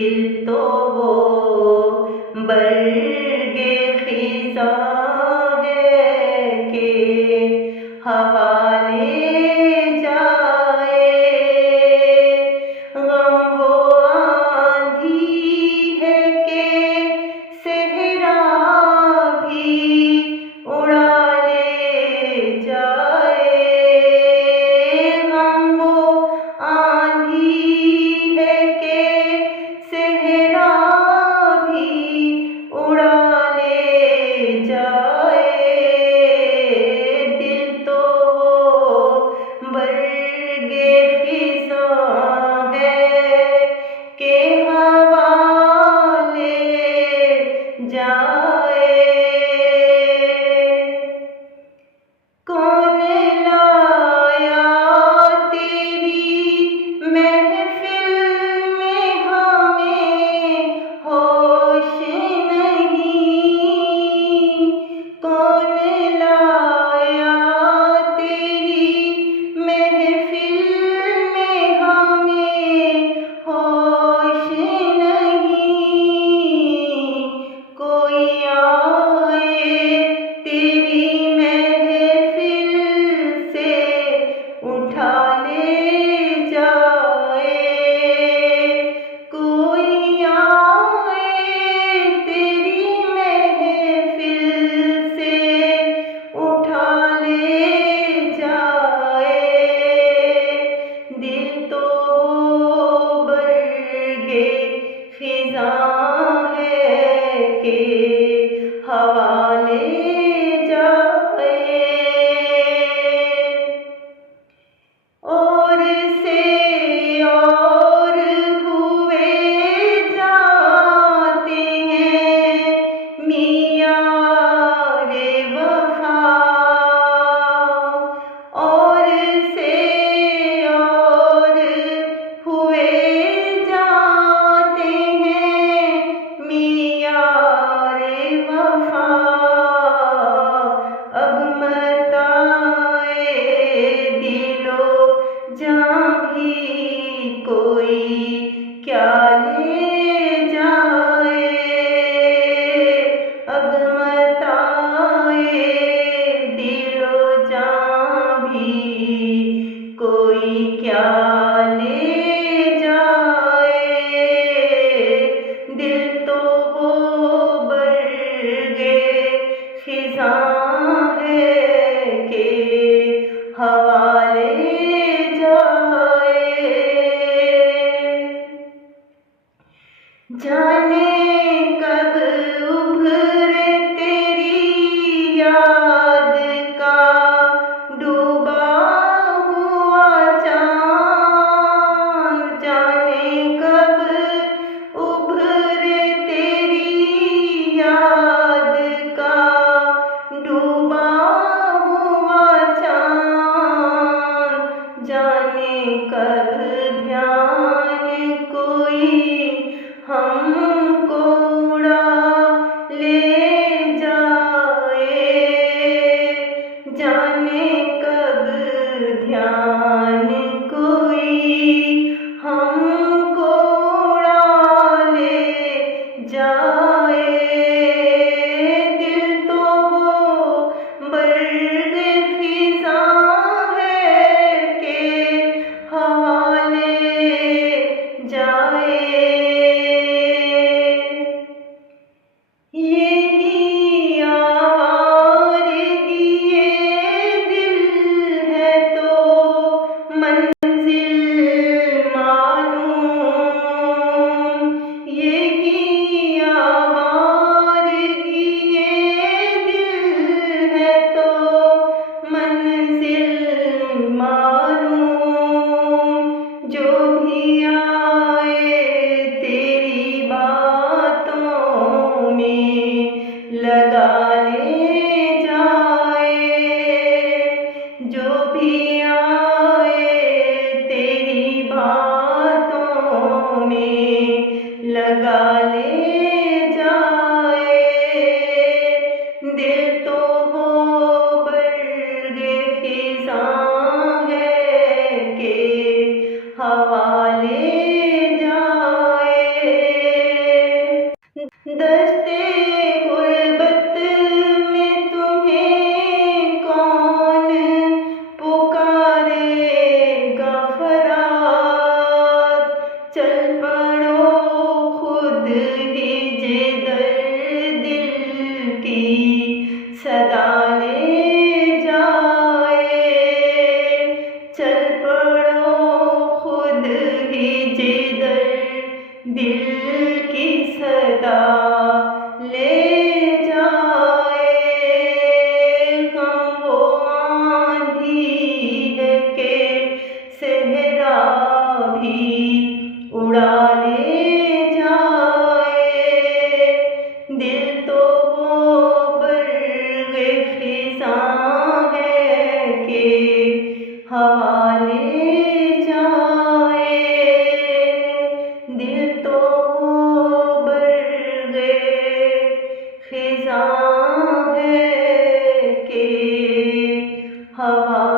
दिल तो वो बरगे खिज़ा है के हवाले जाए। गम वो आंधी है के सहरा भी उड़ा ले जाए। गम वो आंधी है के सहरा भी उड़ा ले जाए। दिल तो वो बरगे खिज़ा है के हवाले जाए। कौन लाया तेरी महफिल में हमें होश नहीं। कौन लाया तेरी महफिल में हमें होश नहीं। कोई आए तेरी उठा ले जाए। कोई आए तेरी महफिल से उठा ले जाए। दिल तो वो बरगे खिज़ा है के हवाले जाए। और से और हुए जाते हैं मियां रे वफा। और से और हुए जाते हैं मियां रे वफा। अब मताए दिलो जां भी कोई क्या ले जाए। अब मताए दिलो जां भी कोई क्या ले जाए। दिल तो वो बरगे खिज़ा है के हवाले जाए। जाने कब उभरे तेरी याद का डूबा हुआ चाँद। जाने कब उभरे तेरी याद का डूबा हुआ चाँद। जाने कब ध्यान कोई हमको उड़ा ले जाए। जाने कब ध्यान कोई हमको उड़ा ले जाए। दिल तो वो बरगे खिज़ा है के हवाले जाए। यही आवारगी ये दिल है तो मंजिल मालूम। यही आवारगी ये दिल है तो मंजिल मालूम। जो भी आए तेरी बातों में लगा ले जाए। जो भी आए तेरी बातों में लगा ले जाए। दिल तो वो बरगे खिज़ा है के हवाले जाए। खुद ही जिधर दिल की सदा ले जाए। चल पड़ो खुद ही जिधर दिल की सदा ले जाए। हम वो आंधी है के सहरा भी उड़ा ले जाए। दिल तो वो बर्ग़े ख़िज़ां है कि हवा ले जाए। दिल तो वो बर्ग़े ख़िज़ां है कि हवा